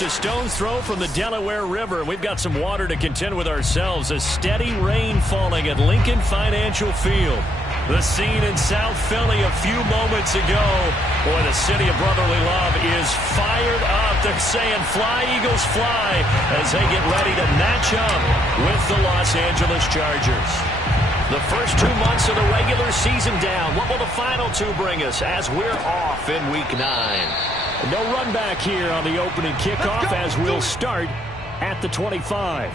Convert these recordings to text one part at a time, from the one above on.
just a stone's throw from the Delaware River. We've got some water to contend with ourselves. A steady rain falling at Lincoln Financial Field. The scene in South Philly a few moments ago. Boy, the city of brotherly love is fired up. They're saying, fly, Eagles, fly, as they get ready to match up with the Los Angeles Chargers. The first 2 months of the regular season down. What will the final two bring us as we're off in Week 9? No run back here on the opening kickoff as we'll start at the 25.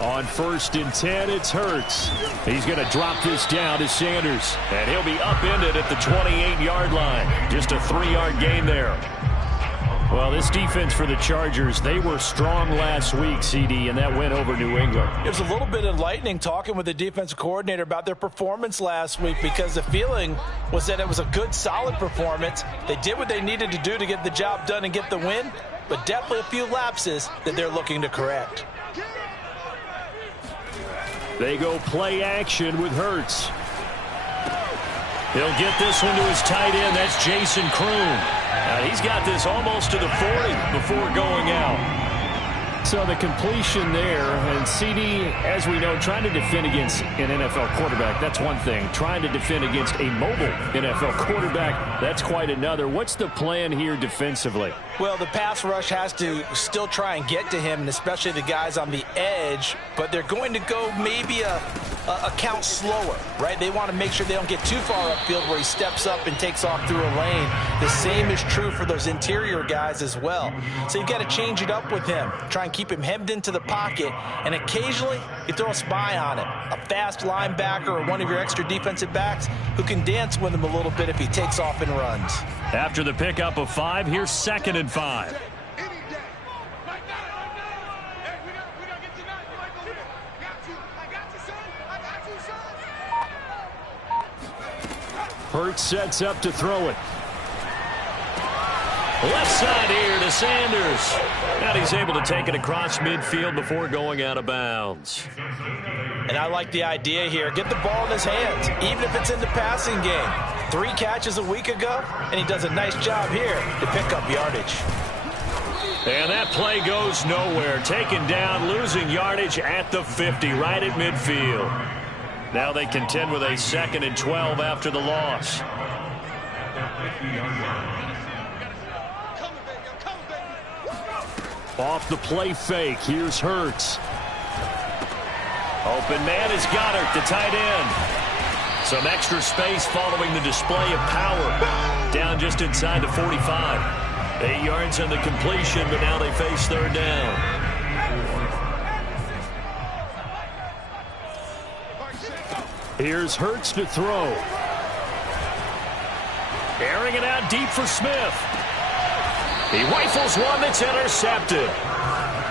On 1st and 10, it's Hurts. He's going to drop this down to Sanders, and he'll be upended at the 28-yard line. Just a 3-yard gain there. Well, this defense for the Chargers, they were strong last week, CD, and that went over New England. It was a little bit enlightening talking with the defensive coordinator about their performance last week, because the feeling was that it was a good, solid performance. They did what they needed to do to get the job done and get the win, but definitely a few lapses that they're looking to correct. They go play action with Hurts. He'll get this one to his tight end. That's Jason Kroon. He's got this almost to the 40 before going out. So the completion there, and CD, as we know, trying to defend against an NFL quarterback, that's one thing. Trying to defend against a mobile NFL quarterback, that's quite another. What's the plan here defensively? Well, the pass rush has to still try and get to him, and especially the guys on the edge, but they're going to go maybe a count slower, right? They want to make sure they don't get too far upfield where he steps up and takes off through a lane. The same is true for those interior guys as well. So you've got to change it up with him. Try and keep him hemmed into the pocket, and occasionally you throw a spy on him. A fast linebacker or one of your extra defensive backs who can dance with him a little bit if he takes off and runs. After the pickup of 5, here's 2nd and 5. Hurts sets up to throw it. Left side here to Sanders. And he's able to take it across midfield before going out of bounds. And I like the idea here. Get the ball in his hands, even if it's in the passing game. 3 catches a week ago, and he does a nice job here to pick up yardage. And that play goes nowhere. Taken down, losing yardage at the 50, right at midfield. Now they contend with a 2nd and 12 after the loss. Off the play fake, here's Hurts. Open man is Goddard, the tight end. Some extra space following the display of power. Down just inside the 45. 8 yards on the completion, but now they face 3rd down. Here's Hurts to throw. Airing it out deep for Smith. He rifles one that's intercepted.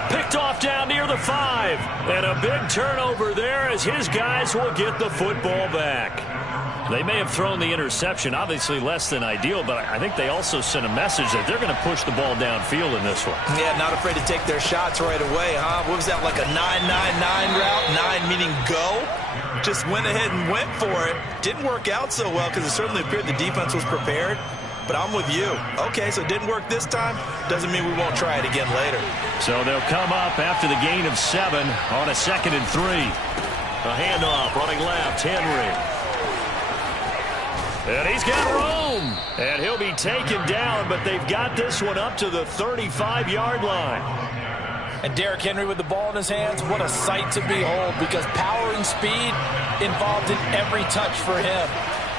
Picked off down near the 5. And a big turnover there as his guys will get the football back. They may have thrown the interception, obviously less than ideal, but I think they also sent a message that they're going to push the ball downfield in this one. Yeah, not afraid to take their shots right away, huh? What was that, like a 9-9-9 route? 9 meaning go? Just went ahead and went for it. Didn't work out so well because it certainly appeared the defense was prepared. But I'm with you. Okay, so it didn't work this time. Doesn't mean we won't try it again later. So they'll come up after the gain of 7 on a 2nd and 3. A handoff running left, Henry. And he's got room. And he'll be taken down, but they've got this one up to the 35-yard line. And Derrick Henry with the ball in his hands, what a sight to behold, because power and speed involved in every touch for him.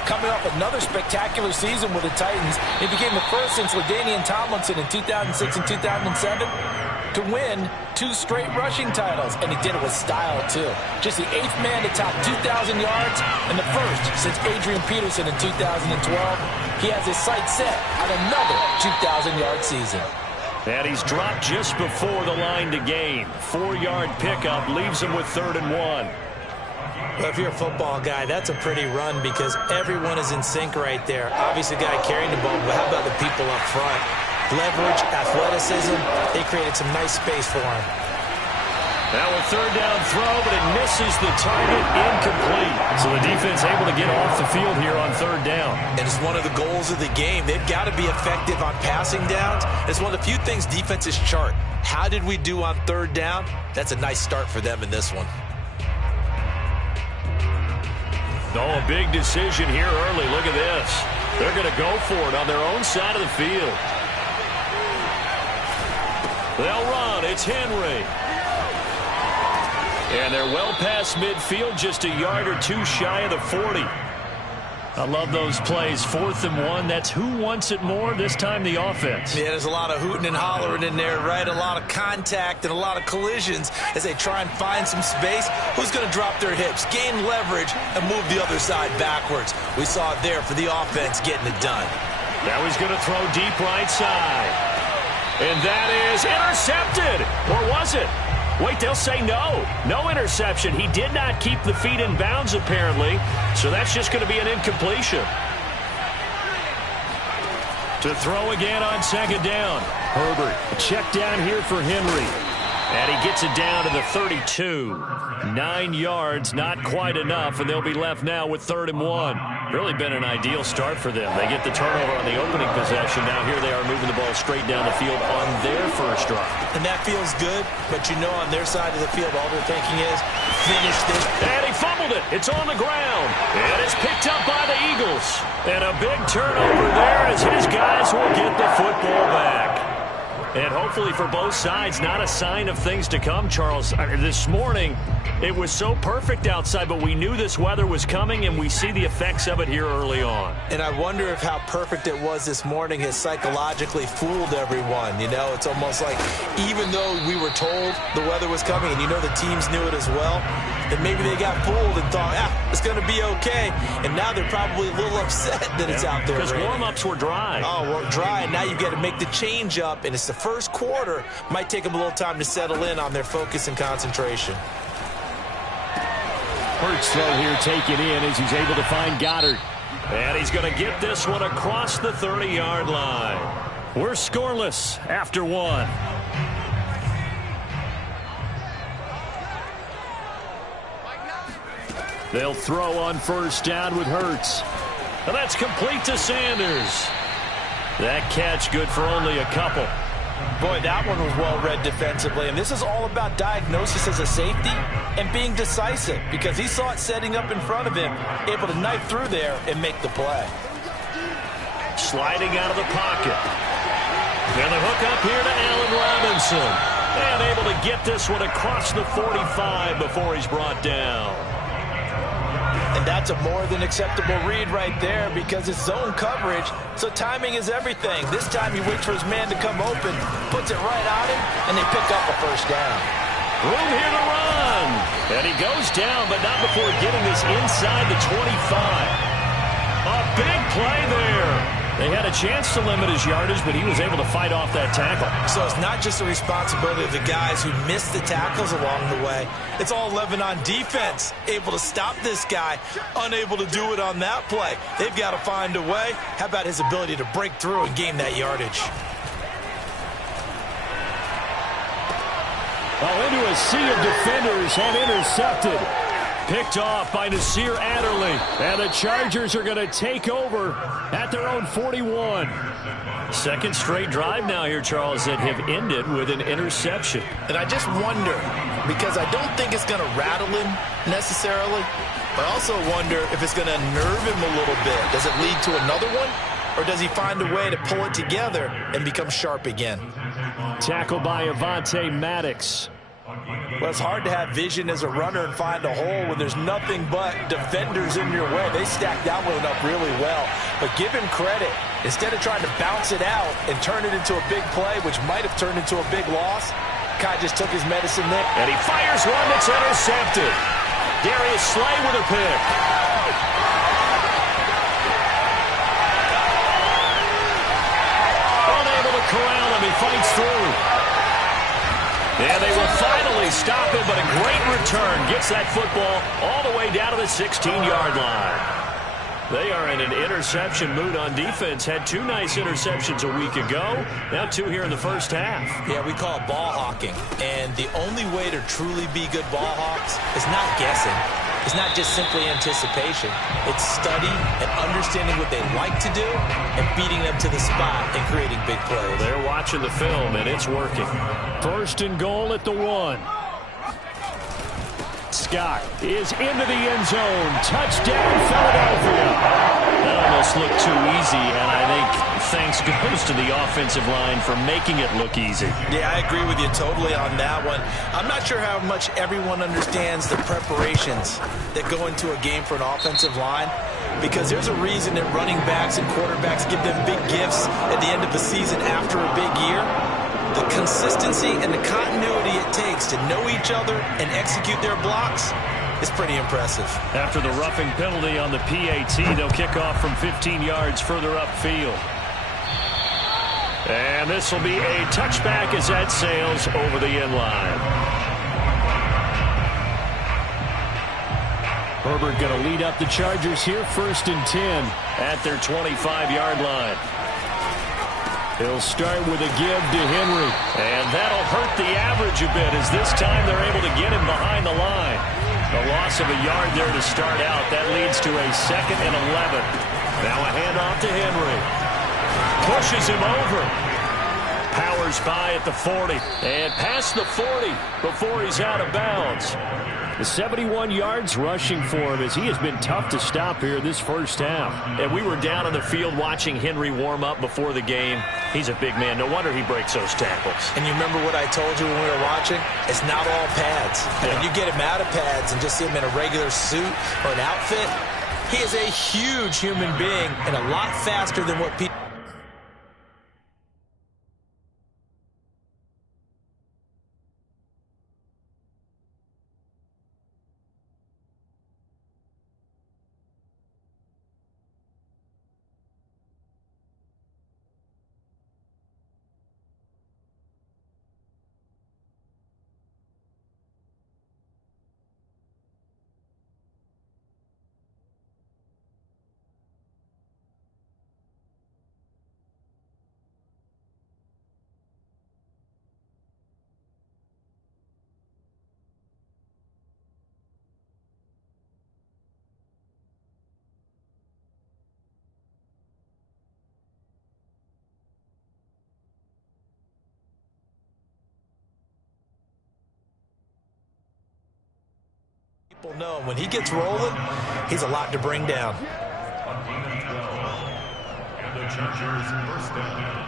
Coming off another spectacular season with the Titans, he became the first since LaDainian Tomlinson in 2006 and 2007 to win 2 straight rushing titles, and he did it with style, too. Just the 8th man to top 2,000 yards and the first since Adrian Peterson in 2012. He has his sights set on another 2,000-yard season. And he's dropped just before the line to gain. 4-yard pickup leaves him with 3rd and 1. Well, if you're a football guy, that's a pretty run because everyone is in sync right there. Obviously, the guy carrying the ball, but how about the people up front? Leverage, athleticism, they created some nice space for him. Now a 3rd down throw, but it misses the target, incomplete. So the defense able to get off the field here on 3rd down. And it's one of the goals of the game. They've got to be effective on passing downs. It's one of the few things defenses chart. How did we do on 3rd down? That's a nice start for them in this one. Oh, a big decision here early. Look at this. They're going to go for it on their own side of the field. They'll run. It's Henry. And they're well past midfield, just a yard or two shy of the 40. I love those plays. 4th and 1. That's who wants it more, this time the offense. Yeah, there's a lot of hooting and hollering in there, right? A lot of contact and a lot of collisions as they try and find some space. Who's going to drop their hips, gain leverage, and move the other side backwards? We saw it there for the offense getting it done. Now he's going to throw deep right side. And that is intercepted. Or was it? Wait, they'll say no. No interception. He did not keep the feet in bounds, apparently. So that's just going to be an incompletion. To throw again on 2nd down. Herbert, check down here for Henry. And he gets it down to the 32. 9 yards, not quite enough, and they'll be left now with 3rd and 1. Really been an ideal start for them. They get the turnover on the opening possession. Now here they are moving the ball straight down the field on their first drive. And that feels good, but you know on their side of the field, all they're thinking is, finish this. And he fumbled it. It's on the ground. And it's picked up by the Eagles. And a big turnover there as his guys will get the football back. And hopefully for both sides, not a sign of things to come, Charles. This morning, it was so perfect outside, but we knew this weather was coming, and we see the effects of it here early on. And I wonder if how perfect it was this morning has psychologically fooled everyone. You know, it's almost like even though we were told the weather was coming, and you know the teams knew it as well, that maybe they got fooled and thought, it's going to be okay. And now they're probably a little upset that it's out there. Because warm-ups were dry. Oh, well, dry, and now you've got to make the change up, and it's the first quarter. Might take them a little time to settle in on their focus and concentration. Hurts throw here taken in as he's able to find Goddard. And he's going to get this one across the 30-yard line. We're scoreless after 1. They'll throw on 1st down with Hurts. And that's complete to Sanders. That catch good for only a couple. Boy, that one was well read defensively. And this is all about diagnosis as a safety and being decisive because he saw it setting up in front of him, able to knife through there and make the play. Sliding out of the pocket. And the hook up here to Allen Robinson. And able to get this one across the 45 before he's brought down. And that's a more than acceptable read right there because it's zone coverage, so timing is everything. This time he waits for his man to come open, puts it right on him, and they pick up a 1st down. Room here to run. And he goes down, but not before getting this inside the 25. A big play there. They had a chance to limit his yardage, but he was able to fight off that tackle. So it's not just the responsibility of the guys who missed the tackles along the way. It's all 11 on defense, able to stop this guy, unable to do it on that play. They've got to find a way. How about his ability to break through and gain that yardage? Well, into a sea of defenders and intercepted. Picked off by Nasir Adderley. And the Chargers are going to take over at their own 41. Second straight drive now here, Charles, that have ended with an interception. And I just wonder, because I don't think it's going to rattle him necessarily, but I also wonder if it's going to nerve him a little bit. Does it lead to another one? Or does he find a way to pull it together and become sharp again? Tackled by Avonte Maddox. Well, it's hard to have vision as a runner and find a hole when there's nothing but defenders in your way. They stacked that one up really well. But give him credit. Instead of trying to bounce it out and turn it into a big play, which might have turned into a big loss, Kai just took his medicine there. And he fires one that's intercepted. Darius Slay with a pick. Unable to corral him. He fights through. And they will finally stop him, but a great return gets that football all the way down to the 16-yard line. They are in an interception mood on defense. Had 2 nice interceptions a week ago. Now 2 here in the first half. Yeah, we call it ball hawking. And the only way to truly be good ball hawks is not guessing. It's not just simply anticipation. It's study and understanding what they like to do and beating them to the spot and creating big plays. They're watching the film, and it's working. First and goal at the 1. Scott is into the end zone. Touchdown, Philadelphia. That almost looked too easy, and I think thanks goes to the offensive line for making it look easy. Yeah, I agree with you totally on that one. I'm not sure how much everyone understands the preparations that go into a game for an offensive line, because there's a reason that running backs and quarterbacks give them big gifts at the end of the season after a big year. The consistency and the continuity it takes to know each other and execute their blocks is pretty impressive. After the roughing penalty on the PAT, they'll kick off from 15 yards further upfield. And this will be a touchback as that sails over the end line. Herbert going to lead up the Chargers here, 1st and 10 at their 25-yard line. He'll start with a give to Henry. And that'll hurt the average a bit as this time they're able to get him behind the line. The loss of a yard there to start out. That leads to a 2nd and 11. Now a handoff to Henry. Pushes him over. Powers by at the 40. And past the 40 before he's out of bounds. The 71 yards rushing for him as he has been tough to stop here this first half. And we were down on the field watching Henry warm up before the game. He's a big man. No wonder he breaks those tackles. And you remember what I told you when we were watching? It's not all pads. Yeah. When you get him out of pads and just see him in a regular suit or an outfit, he is a huge human being and a lot faster than what people... People know when he gets rolling, he's a lot to bring down. And the Chargers first down.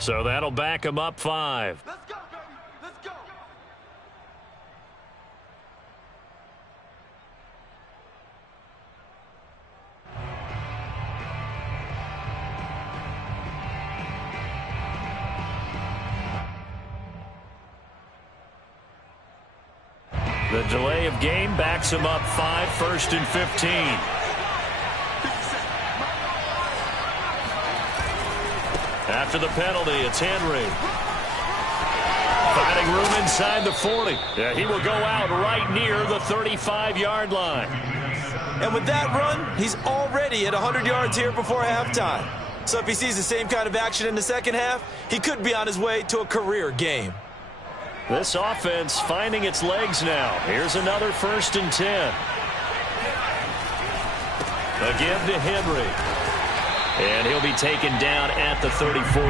So that'll back him up 5. Let's go, baby. Let's go. The delay of game backs him up 5, 1st and 15. After the penalty, it's Henry. Finding room inside the 40. Yeah, he will go out right near the 35-yard line. And with that run, he's already at 100 yards here before halftime. So if he sees the same kind of action in the second half, he could be on his way to a career game. This offense finding its legs now. Here's another 1st and 10. A give to Henry. And he'll be taken down at the 34.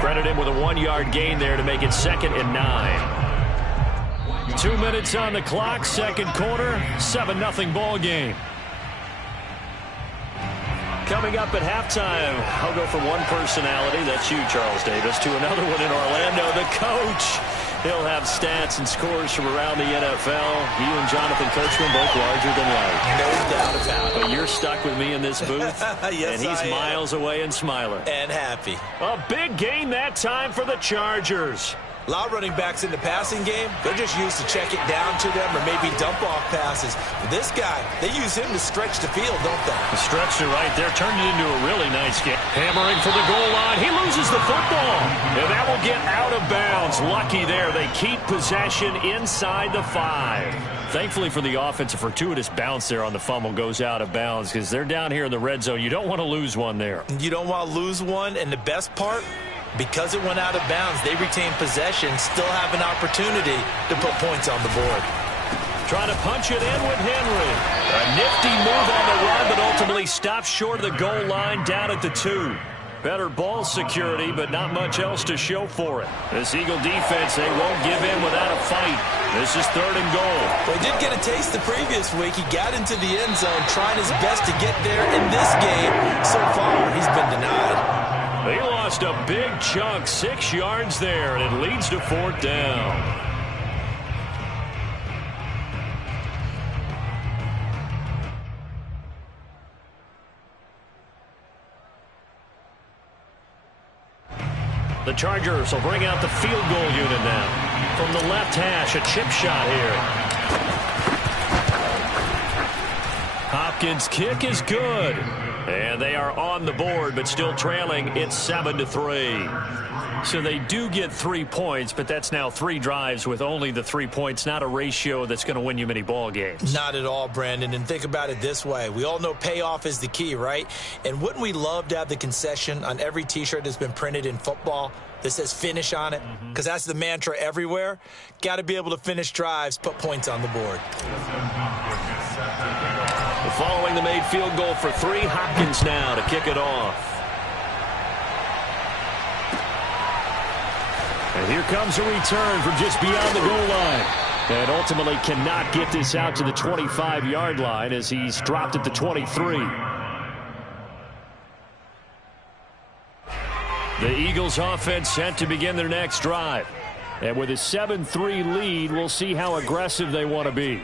Credit him with a 1-yard gain there to make it 2nd and 9. 2 minutes on the clock, second quarter, 7-0 ball game. Coming up at halftime, I'll go from one personality, that's you, Charles Davis, to another one in Orlando, the coach. He'll have stats and scores from around the NFL. You and Jonathan Coachman both larger than life. No doubt about it. But you're stuck with me in this booth, yes, and he's miles away and smiling. And happy. A big game that time for the Chargers. A lot of running backs in the passing game, they're just used to check it down to them or maybe dump off passes. But this guy, they use him to stretch the field, don't they? Stretched it right there, turned it into a really nice game. Hammering for the goal line. He loses the football. And that will get out of bounds. Lucky there. They keep possession inside the 5. Thankfully for the offense, a fortuitous bounce there on the fumble goes out of bounds because they're down here in the red zone. You don't want to lose one there. You don't want to lose one, and the best part, because it went out of bounds, they retain possession, still have an opportunity to put points on the board. Trying to punch it in with Henry. A nifty move on the run, but ultimately stops short of the goal line down at the 2. Better ball security, but not much else to show for it. This Eagle defense, they won't give in without a fight. This is 3rd and goal. Well, he did get a taste the previous week. He got into the end zone, trying his best to get there in this game. So far, he's been denied. They lost a big chunk, 6 yards there, and it leads to 4th down. The Chargers will bring out the field goal unit now. From the left hash, a chip shot here. Hopkins' kick is good. And they are on the board, but still trailing. It's 7-3. So they do get 3 points, but that's now 3 drives with only the 3 points. Not a ratio that's going to win you many ball games. Not at all, Brandon. And think about it this way. We all know payoff is the key, right? And wouldn't we love to have the concession on every T-shirt that's been printed in football that says finish on it? Because that's the mantra everywhere. Got to be able to finish drives, put points on the board. Following the made field goal for 3, Hopkins now to kick it off. And here comes a return from just beyond the goal line. And ultimately cannot get this out to the 25-yard line as he's dropped at the 23. The Eagles offense set to begin their next drive. And with a 7-3 lead, we'll see how aggressive they want to be.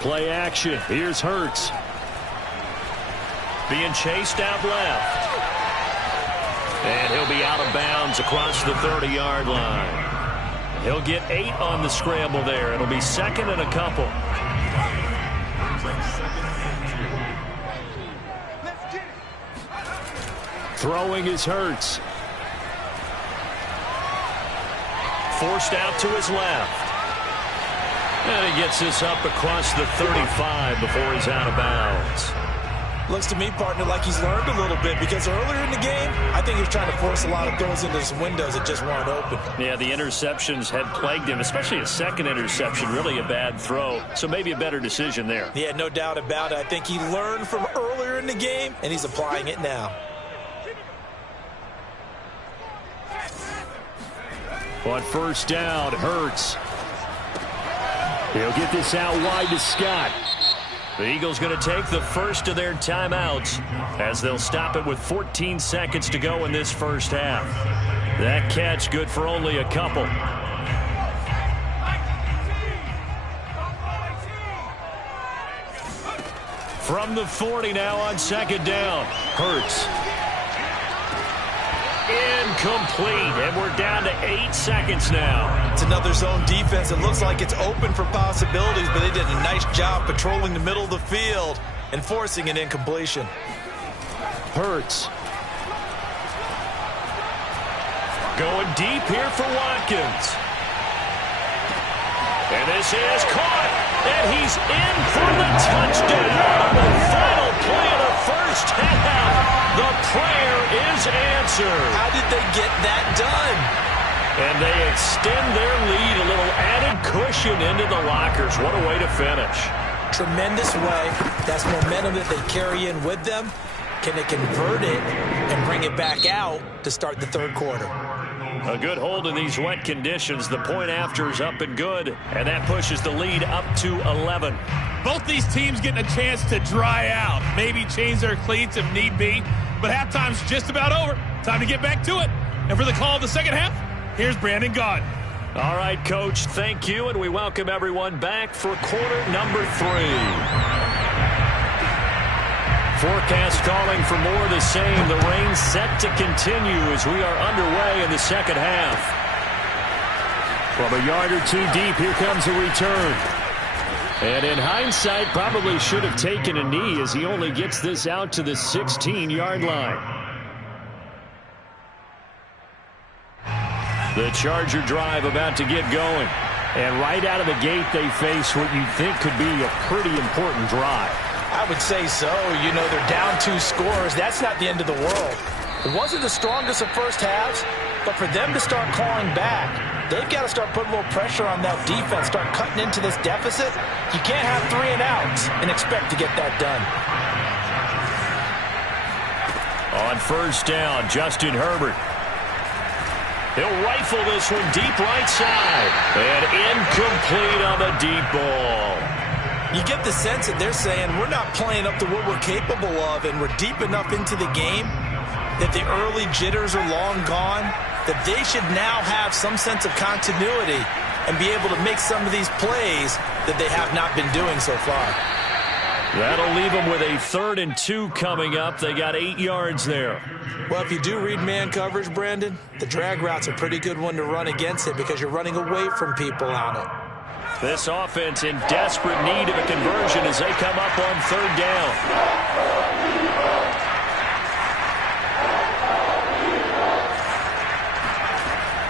Play action. Here's Hurts. Being chased out left. And he'll be out of bounds across the 30-yard line. He'll get 8 on the scramble there. It'll be 2nd and a couple. Throwing is Hurts. Forced out to his left. And he gets this up across the 35 before he's out of bounds. Looks to me, partner, like he's learned a little bit because earlier in the game, I think he was trying to force a lot of throws into some windows that just weren't open. Yeah, the interceptions had plagued him, especially a second interception, really a bad throw. So maybe a better decision there. Yeah, no doubt about it. I think he learned from earlier in the game, and he's applying it now. On 1st down, Hurts. He'll get this out wide to Scott. The Eagles going to take the first of their timeouts as they'll stop it with 14 seconds to go in this first half. That catch good for only a couple. From the 40 now on 2nd down. Hurts. Incomplete, and we're down to 8 seconds now. It's another zone defense. It looks like it's open for possibilities, but they did a nice job patrolling the middle of the field and forcing an incompletion. Hurts. Going deep here for Watkins. And this is caught, and he's in for the touchdown. The final play of the first half. The prayer is answered. How did they get that done? And they extend their lead, a little added cushion into the lockers. What a way to finish. Tremendous way. That's momentum that they carry in with them. Can they convert it and bring it back out to start the 3rd quarter? A good hold in these wet conditions. The point after is up and good, and that pushes the lead up to 11. Both these teams getting a chance to dry out, maybe change their cleats if need be, but halftime's just about over. Time to get back to it. And for the call of the second half, here's Brandon Gaudin. All right, Coach, thank you, and we welcome everyone back for quarter number 3. Forecast calling for more of the same. The rain set to continue as we are underway in the second half. From a yard or two deep, here comes a return. And in hindsight, probably should have taken a knee as he only gets this out to the 16-yard line. The Charger drive about to get going. And right out of the gate, they face what you think could be a pretty important drive. I would say so. You know, they're down 2 scores. That's not the end of the world. It wasn't the strongest of first halves, but for them to start clawing back, they've got to start putting a little pressure on that defense, start cutting into this deficit. You can't have 3 and outs and expect to get that done. On first down, Justin Herbert. He'll rifle this one deep right side. And incomplete on the deep ball. You get the sense that they're saying we're not playing up to what we're capable of, and we're deep enough into the game that the early jitters are long gone, that they should now have some sense of continuity and be able to make some of these plays that they have not been doing so far. That'll leave them with a 3rd and 2 coming up. They got 8 yards there. Well, if you do read man coverage, Brandon, the drag route's a pretty good one to run against it because you're running away from people on it. This offense in desperate need of a conversion as they come up on 3rd down.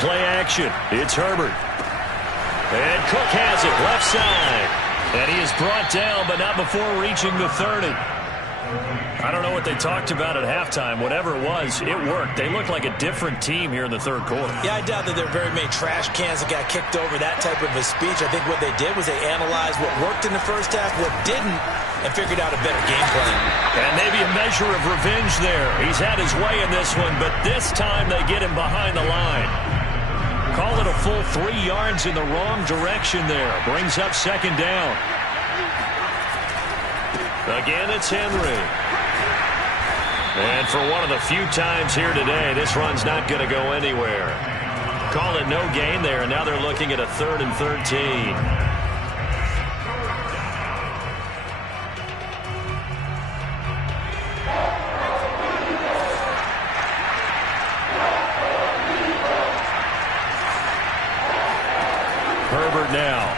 Play action. It's Herbert. And Cook has it left side. And he is brought down, but not before reaching the 30. I don't know what they talked about at halftime. Whatever it was, it worked. They look like a different team here in the 3rd quarter. Yeah, I doubt that there are very many trash cans that got kicked over, that type of a speech. I think what they did was they analyzed what worked in the first half, what didn't, and figured out a better game plan. And maybe a measure of revenge there. He's had his way in this one, but this time they get him behind the line. Call it a full 3 yards in the wrong direction there. Brings up 2nd down. Again, it's Henry. And for one of the few times here today, this run's not going to go anywhere. Call it no gain there, and now they're looking at a 3rd and 13. Herbert now.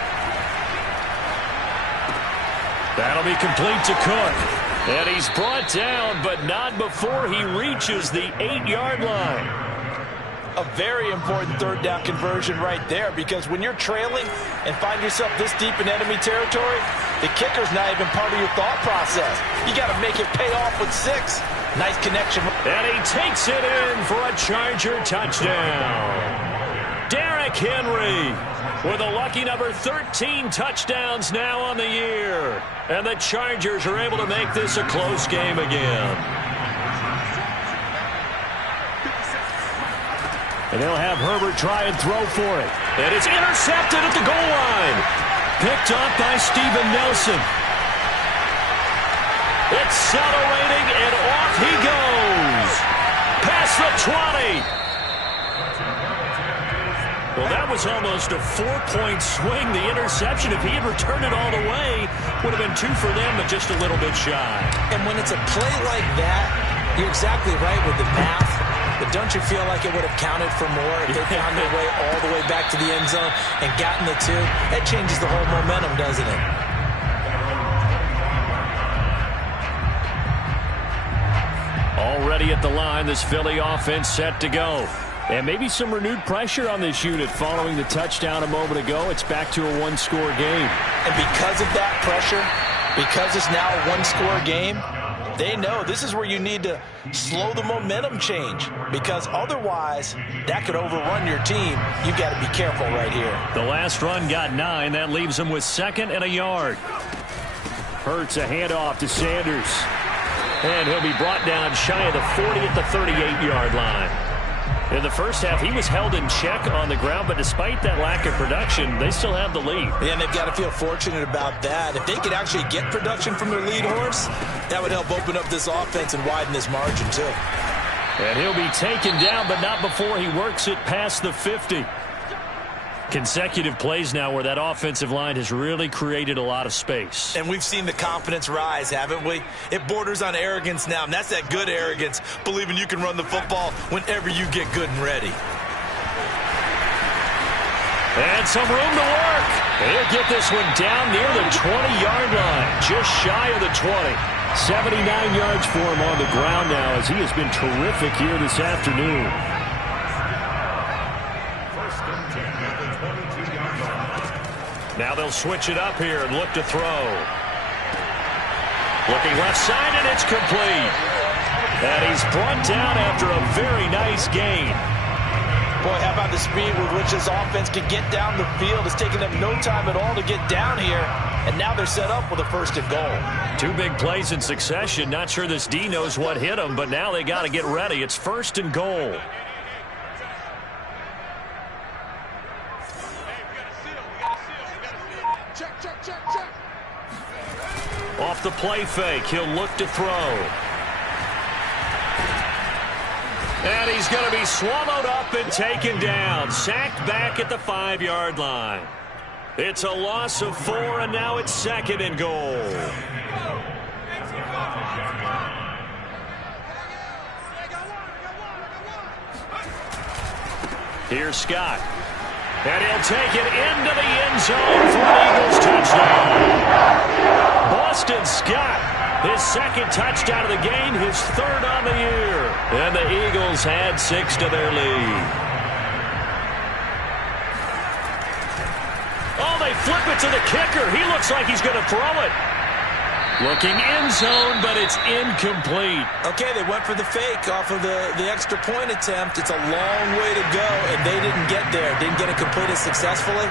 That'll be complete to Cook. And he's brought down, but not before he reaches the 8-yard line. A very important 3rd down conversion right there, because when you're trailing and find yourself this deep in enemy territory, the kicker's not even part of your thought process. You got to make it pay off with 6. Nice connection. And he takes it in for a Charger touchdown. Derrick Henry with a lucky number 13 touchdowns now on the year. And the Chargers are able to make this a close game again. And they'll have Herbert try and throw for it. And it's intercepted at the goal line. Picked up by Steven Nelson. Accelerating, and off he goes. Past the 20. Well, that was almost a 4-point swing. The interception, if he had returned it all the way, would have been 2 for them, but just a little bit shy. And when it's a play like that, you're exactly right with the math. But don't you feel like it would have counted for more if they found their way all the way back to the end zone and gotten the 2? That changes the whole momentum, doesn't it? Already at the line, this Philly offense set to go. And maybe some renewed pressure on this unit following the touchdown a moment ago. It's back to a 1-score game. And because of that pressure, because it's now a 1-score game, they know this is where you need to slow the momentum change, because otherwise that could overrun your team. You've got to be careful right here. The last run got 9. That leaves them with 2nd and a yard. Hurts a handoff to Sanders. And he'll be brought down shy of the 40 at the 38-yard line. In the first half, he was held in check on the ground, but despite that lack of production, they still have the lead. Yeah, and they've got to feel fortunate about that. If they could actually get production from their lead horse, that would help open up this offense and widen this margin, too. And he'll be taken down, but not before he works it past the 50. Consecutive plays now where that offensive line has really created a lot of space. And we've seen the confidence rise, haven't we? It borders on arrogance now, and that's that good arrogance, believing you can run the football whenever you get good and ready. And some room to work. He'll get this one down near the 20-yard line, just shy of the 20. 79 yards for him on the ground now as he has been terrific here this afternoon. Now they'll switch it up here and look to throw. Looking left side, and it's complete. And he's brought down after a very nice gain. Boy, how about the speed with which this offense can get down the field? It's taken them no time at all to get down here. And now they're set up with a 1st and goal. 2 big plays in succession. Not sure this D knows what hit him, but now they got to get ready. It's 1st and goal. Off the play fake, he'll look to throw. And he's going to be swallowed up and taken down. Sacked back at the 5-yard line. It's a loss of 4, and now it's 2nd and goal. Here's Scott. And he'll take it into the end zone for an Eagles touchdown. Boston Scott, his 2nd touchdown of the game, his 3rd on the year. And the Eagles add 6 to their lead. Oh, they flip it to the kicker. He looks like he's going to throw it. Looking end zone, but it's incomplete. Okay, they went for the fake off of the extra point attempt. It's a long way to go, and they didn't get there. Didn't get it completed successfully.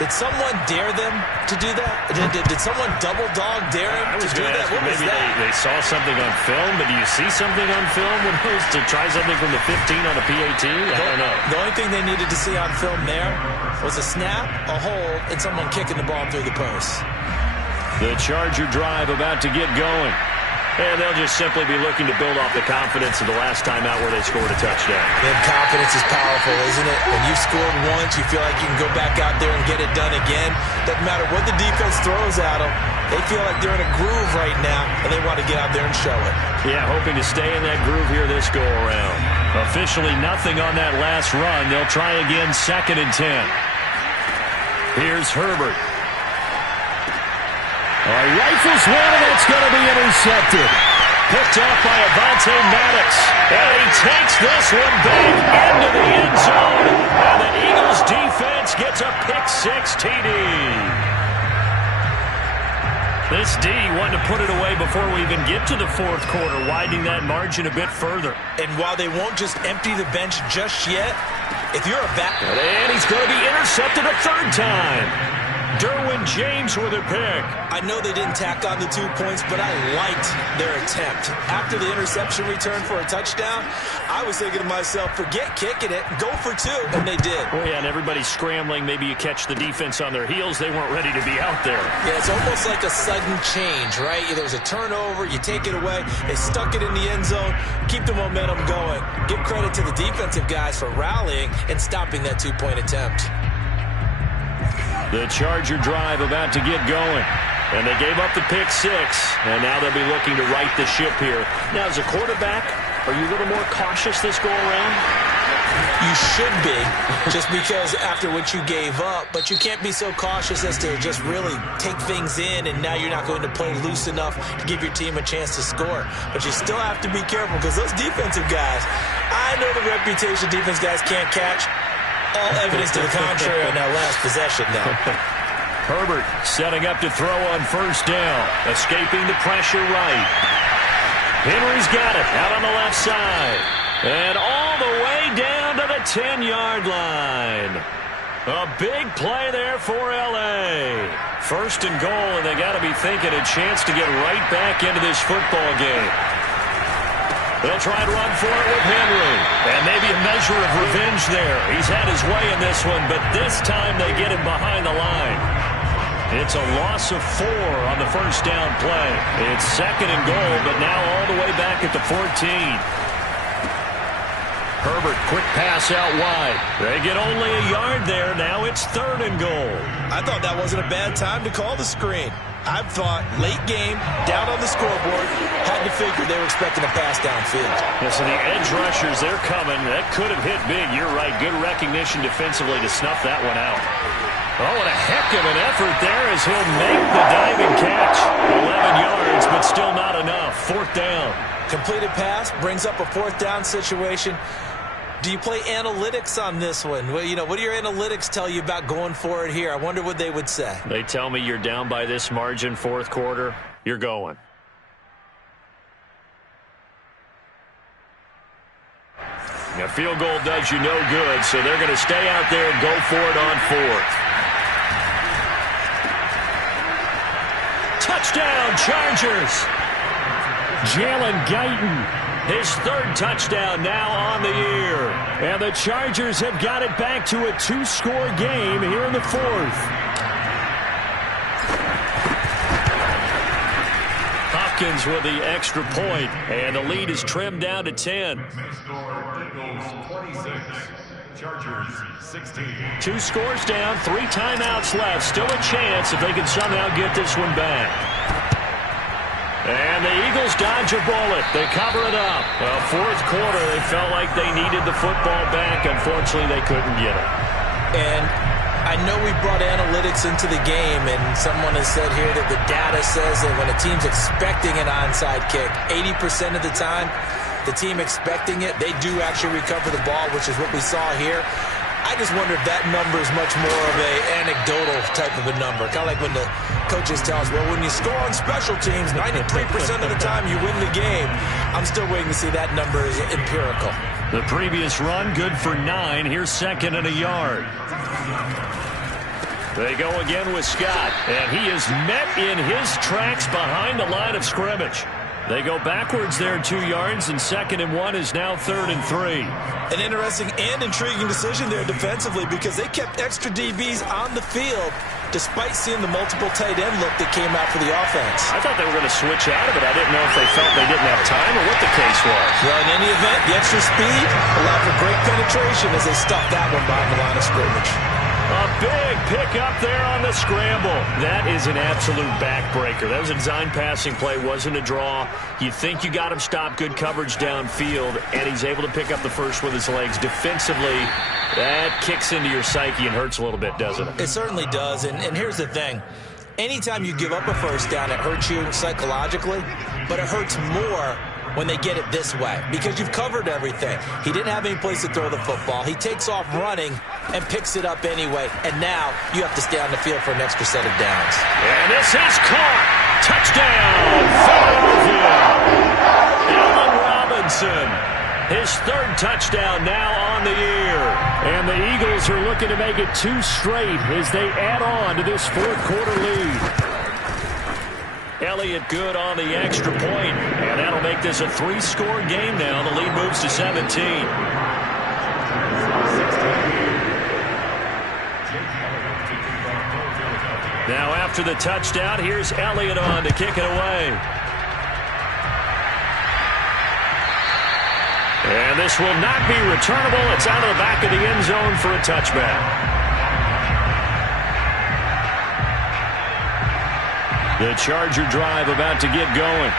Did someone dare them to do that? Did someone double dog dare him to do that? What was maybe that? They saw something on film, but do you see something on film when it was to try something from the 15 on a PAT? I don't know. The only thing they needed to see on film there was a snap, a hold, and someone kicking the ball through the post. The Charger drive about to get going. And they'll just simply be looking to build off the confidence of the last time out where they scored a touchdown. And confidence is powerful, isn't it? When you've scored once, you feel like you can go back out there and get it done again. Doesn't matter what the defense throws at them. They feel like they're in a groove right now, and they want to get out there and show it. Yeah, hoping to stay in that groove here this go-around. Officially nothing on that last run. They'll try again 2nd and 10. Here's Herbert. Rifles one, and it's going to be intercepted. Picked off by Avonte Maddox. And he takes this one back into the end zone. And the Eagles defense gets a pick-6 TD. This D wanted to put it away before we even get to the 4th quarter, widening that margin a bit further. And while they won't just empty the bench just yet, if you're a back... And he's going to be intercepted a 3rd time. Derwin James with a pick. I know they didn't tack on the 2 points, but I liked their attempt. After the interception return for a touchdown, I was thinking to myself, forget kicking it, go for 2, and they did. Oh, yeah, and everybody's scrambling. Maybe you catch the defense on their heels. They weren't ready to be out there. Yeah, it's almost like a sudden change, right? There's a turnover, you take it away, they stuck it in the end zone, keep the momentum going. Give credit to the defensive guys for rallying and stopping that 2-point attempt. The Charger drive about to get going. And they gave up the pick-6. And now they'll be looking to right the ship here. Now, as a quarterback, are you a little more cautious this go-around? You should be, just because after what you gave up. But you can't be so cautious as to just really take things in, and now you're not going to play loose enough to give your team a chance to score. But you still have to be careful, because those defensive guys, I know the reputation defense guys can't catch. All evidence to the contrary on that last possession, though. Herbert setting up to throw on 1st down. Escaping the pressure right. Henry's got it out on the left side. And all the way down to the 10-yard line. A big play there for L.A. 1st and goal, and they got to be thinking a chance to get right back into this football game. They'll try and run for it with Henry. And maybe a measure of revenge there. He's had his way in this one, but this time they get him behind the line. It's a loss of 4 on the first down play. It's 2nd and goal, but now all the way back at the 14. Herbert, quick pass out wide. They get only a yard there. Now it's 3rd and goal. I thought that wasn't a bad time to call the screen. I thought late game, down on the scoreboard, had to figure they were expecting a pass downfield. Yeah, so the edge rushers, they're coming. That could have hit big. You're right. Good recognition defensively to snuff that one out. Oh, what a heck of an effort there as he'll make the diving catch. 11 yards, but still not enough. 4th down. Completed pass brings up a 4th down situation. Do you play analytics on this one? Well, what do your analytics tell you about going for it here? I wonder what they would say. They tell me you're down by this margin, 4th quarter. You're going. Now, field goal does you no good, so they're going to stay out there and go for it on 4th. Touchdown, Chargers! Jalen Guyton. His 3rd touchdown now on the year. And the Chargers have got it back to a 2-score game here in the 4th. Hopkins with the extra point, and the lead is trimmed down to 10. Eagles 26, Chargers 16. 2 scores down, 3 timeouts left. Still a chance if they can somehow get this one back. And the Eagles dodge a bullet. They cover it up. Well, 4th quarter, they felt like they needed the football back. Unfortunately, they couldn't get it. And I know we brought analytics into the game, and someone has said here that the data says that when a team's expecting an onside kick, 80% of the time, the team expecting it, they do actually recover the ball, which is what we saw here. I just wonder if that number is much more of a anecdotal type of a number. Kind of like when the coaches tell us, well, when you score on special teams, 93% of the time you win the game. I'm still waiting to see that number is empirical. The previous run, good for 9. Here's 2nd and a yard. They go again with Scott, and he is met in his tracks behind the line of scrimmage. They go backwards there 2 yards, and 2nd and 1 is now 3rd and 3. An interesting and intriguing decision there defensively because they kept extra DBs on the field despite seeing the multiple tight end look that came out for the offense. I thought they were going to switch out of it. I didn't know if they felt they didn't have time or what the case was. Well, in any event, the extra speed allowed for great penetration as they stuffed that one behind the line of scrimmage. A big pick up there on the scramble. That is an absolute backbreaker. That was a design passing play, wasn't a draw. You think you got him stopped, good coverage downfield, and he's able to pick up the first with his legs. Defensively, that kicks into your psyche and hurts a little bit, doesn't it? It certainly does, and here's the thing. Anytime you give up a first down, it hurts you psychologically, but it hurts more when they get it this way because you've covered everything. He didn't have any place to throw the football. He takes off running and picks it up anyway, and now you have to stay on the field for an extra set of downs. And this is caught. Touchdown, Philadelphia. Allen Robinson, his 3rd touchdown now on the year. And the Eagles are looking to make it 2 straight as they add on to this 4th quarter lead. Elliott good on the extra point, and that'll make this a 3-score game now. The lead moves to 17. Now after the touchdown, here's Elliott on to kick it away. And this will not be returnable. It's out of the back of the end zone for a touchback. The Charger drive about to get going.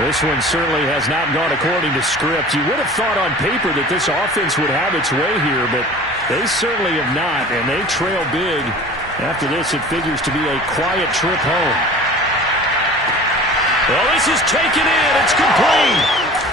This one certainly has not gone according to script. You would have thought on paper that this offense would have its way here, but they certainly have not, and they trail big. After this, it figures to be a quiet trip home. Well, this is taken in. It's complete.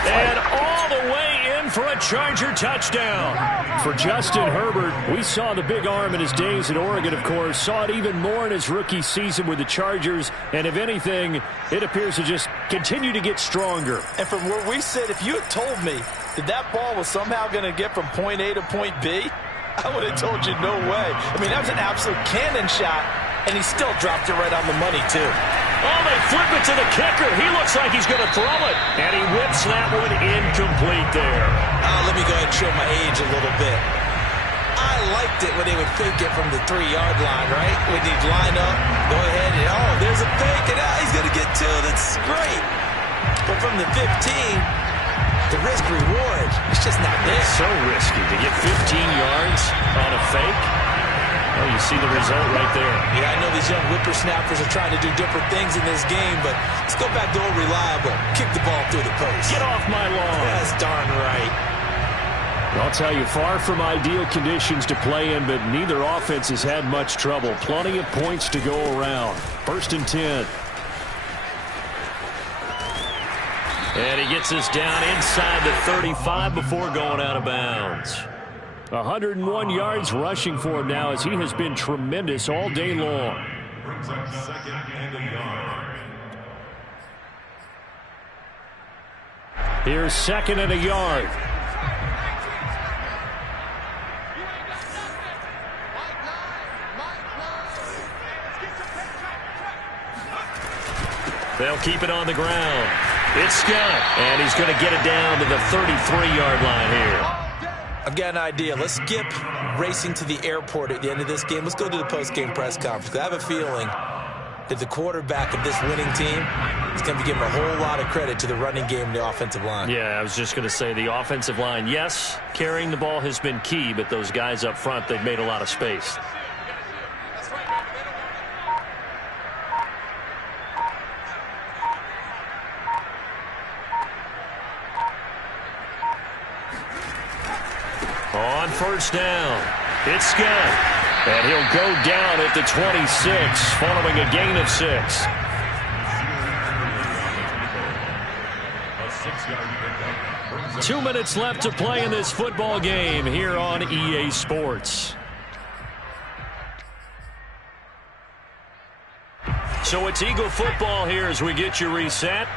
And all the way in for a Charger touchdown. For Justin Herbert, we saw the big arm in his days at Oregon, of course. Saw it even more in his rookie season with the Chargers. And if anything, it appears to just continue to get stronger. And from where we sit, if you had told me that that ball was somehow going to get from point A to point B, I would have told you no way. I mean, that was an absolute cannon shot, and he still dropped it right on the money, too. Oh, they flip it to the kicker. He looks like he's going to throw it. And he whips that one incomplete there. Let me go ahead and show my age a little bit. I liked it when they would fake it from the 3-yard line, right? When they'd line up, go ahead and, oh, there's a fake, and he's going to get 2. That's great. But from the 15, the risk-reward, it's just not there. It's so risky to get 15 yards on a fake. Oh, you see the result right there. Yeah, I know these young whippersnappers are trying to do different things in this game, but let's go back to old reliable. Kick the ball through the post. Get off my lawn. That's darn right. I'll tell you, far from ideal conditions to play in, but neither offense has had much trouble. Plenty of points to go around. 1st and 10. And he gets us down inside the 35 before going out of bounds. 101 yards rushing for him now as he has been tremendous all day long. Brings up 2nd and a yard. Here's 2nd and a yard. They'll keep it on the ground. It's Scott, and he's going to get it down to the 33-yard line here. I've got an idea. Let's skip racing to the airport at the end of this game. Let's go to the post-game press conference. I have a feeling that the quarterback of this winning team is going to be giving a whole lot of credit to the running game and the offensive line. Yeah, I was just going to say the offensive line, yes, carrying the ball has been key, but those guys up front, they've made a lot of space. On 1st down, it's Scott, and he'll go down at the 26 following a gain of 6. A 6-yard pickup. 2 minutes left to play in this football game here on EA Sports. So it's Eagle football here as we get you reset.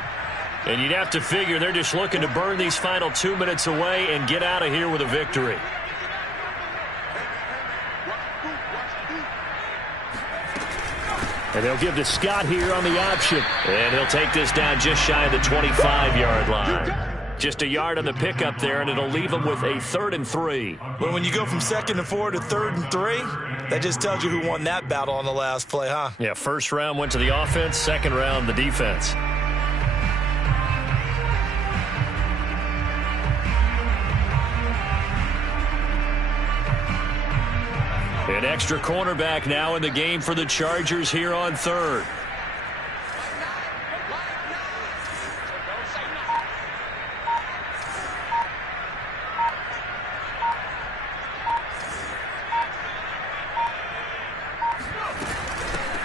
And you'd have to figure they're just looking to burn these final 2 minutes away and get out of here with a victory. And they'll give to Scott here on the option. And he'll take this down just shy of the 25-yard line. Just a yard on the pickup there, and it'll leave them with a 3rd and 3. But when you go from 2nd and 4 to 3rd and 3, that just tells you who won that battle on the last play, huh? Yeah, 1st round went to the offense, 2nd round the defense. An extra cornerback now in the game for the Chargers here on 3rd.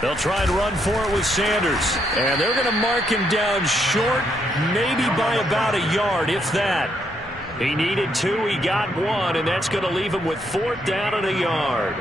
They'll try and run for it with Sanders. And they're going to mark him down short, maybe by about a yard, if that. He needed 2, he got 1, and that's going to leave him with 4th down and a yard.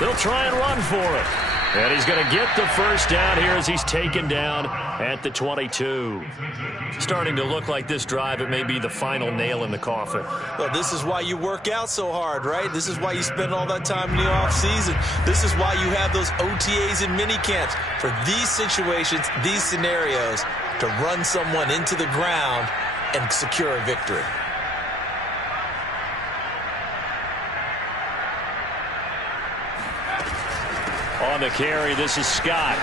They'll try and run for it. And he's going to get the 1st down here as he's taken down at the 22. Starting to look like this drive, it may be the final nail in the coffin. Well, this is why you work out so hard, right? This is why you spend all that time in the offseason. This is why you have those OTAs and mini camps. For these situations, these scenarios, to run someone into the ground and secure a victory. On the carry, this is Scott.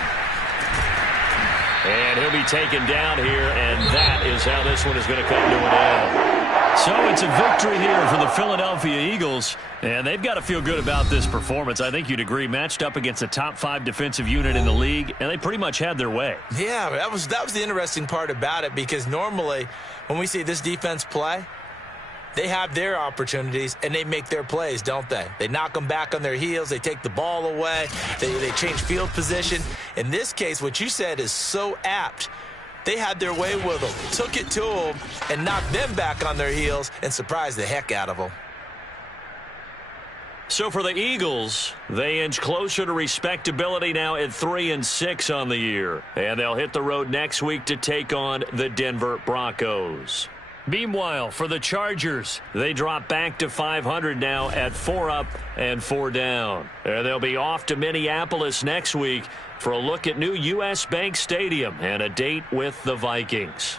And he'll be taken down here, and that is how this one is going to come to an end. So it's a victory here for the Philadelphia Eagles, and they've got to feel good about this performance. I think you'd agree, matched up against a top 5 defensive unit in the league, and they pretty much had their way. Yeah, that was the interesting part about it, because normally when we see this defense play, they have their opportunities, and they make their plays, don't they? They knock them back on their heels. They take the ball away. They change field position. In this case, what you said is so apt. They had their way with them, took it to them, and knocked them back on their heels and surprised the heck out of them. So for the Eagles, they inch closer to respectability now at 3-6 on the year. And they'll hit the road next week to take on the Denver Broncos. Meanwhile, for the Chargers, they drop back to 500 now at 4 up and 4 down. And they'll be off to Minneapolis next week for a look at new U.S. Bank Stadium and a date with the Vikings.